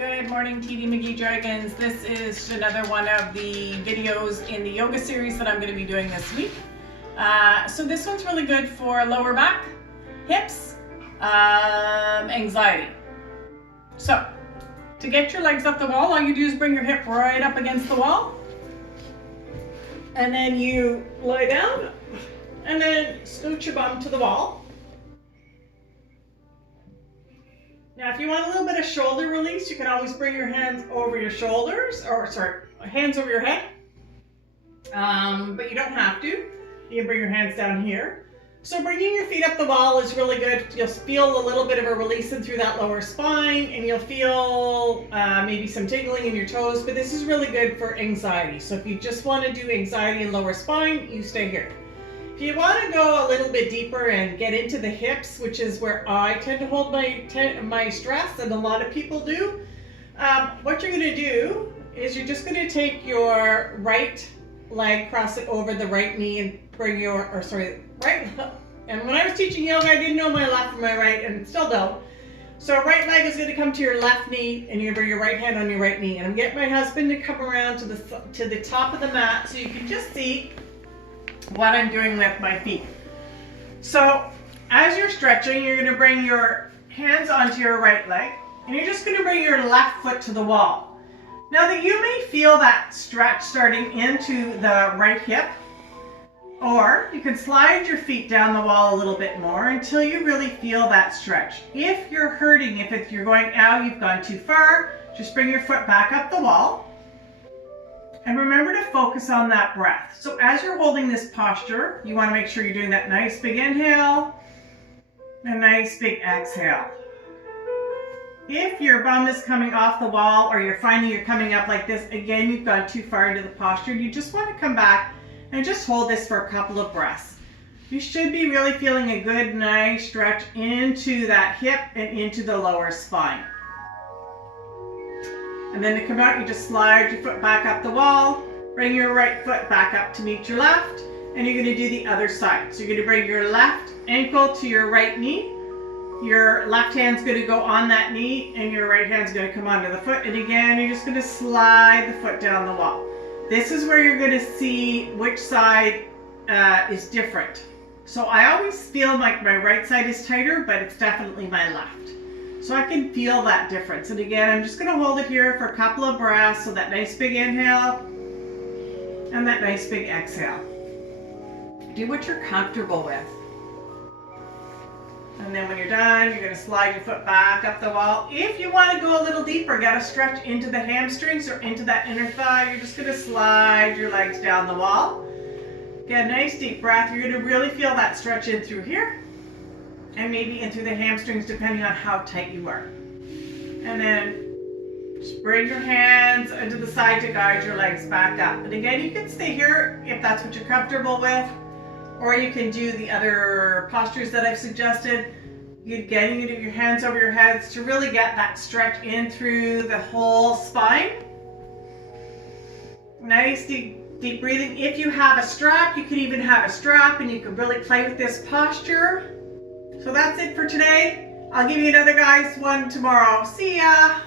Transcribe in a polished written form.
Good morning, TD McGee Dragons. This is another one of the videos in the yoga series that I'm going to be doing this week. So this one's really good for lower back, hips, anxiety. So to get your legs up the wall, all you do is bring your hip right up against the wall. And then you lie down and then scoot your bum to the wall. Now, if you want a little bit of shoulder release, you can always bring your hands over your shoulders, hands over your head. But you don't have to. You can bring your hands down here. So bringing your feet up the wall is really good. You'll feel a little bit of a release in through that lower spine, and you'll feel maybe some tingling in your toes, but this is really good for anxiety. So if you just want to do anxiety and lower spine, you stay here. If you want to go a little bit deeper and get into the hips, which is where I tend to hold my stress, and a lot of people do, what you're going to do is you're just going to take your right leg, cross it over the right knee, and bring your, right. And when I was teaching yoga, I didn't know my left from my right, and still don't. So right leg is going to come to your left knee, and you bring your right hand on your right knee. And I'm getting my husband to come around to the top of the mat so you can just see what I'm doing with my feet. So as you're stretching, you're going to bring your hands onto your right leg, and you're just going to bring your left foot to the wall. Now that you may feel that stretch starting into the right hip, or you can slide your feet down the wall a little bit more until you really feel that stretch. If you're hurting, if you're going out, you've gone too far, just bring your foot back up the wall. And remember to focus on that breath. So as you're holding this posture, you want to make sure you're doing that nice big inhale and nice big exhale. If your bum is coming off the wall, or you're finding you're coming up like this, again, you've gone too far into the posture, you just want to come back and just hold this for a couple of breaths. You should be really feeling a good, nice stretch into that hip and into the lower spine. And then to come out, you just slide your foot back up the wall, bring your right foot back up to meet your left, and you're going to do the other side. So you're going to bring your left ankle to your right knee, your left hand's going to go on that knee, and your right hand's going to come onto the foot. And again, you're just going to slide the foot down the wall. This is where you're going to see which side is different. So I always feel like my right side is tighter, but it's definitely my left. So I can feel that difference. And again, I'm just going to hold it here for a couple of breaths. So that nice big inhale and that nice big exhale. Do what you're comfortable with. And then when you're done, you're going to slide your foot back up the wall. If you want to go a little deeper, got to stretch into the hamstrings or into that inner thigh, you're just going to slide your legs down the wall. Get a nice deep breath. You're going to really feel that stretch in through here, and maybe in through the hamstrings, depending on how tight you are. And then just bring your hands into the side to guide your legs back up. And again, you can stay here if that's what you're comfortable with, or you can do the other postures that I've suggested. You're getting your hands over your heads to really get that stretch in through the whole spine. Nice deep breathing. If you have a strap, you could even have a strap, and you can really play with this posture. So that's it for today. I'll give you another guys one tomorrow. See ya!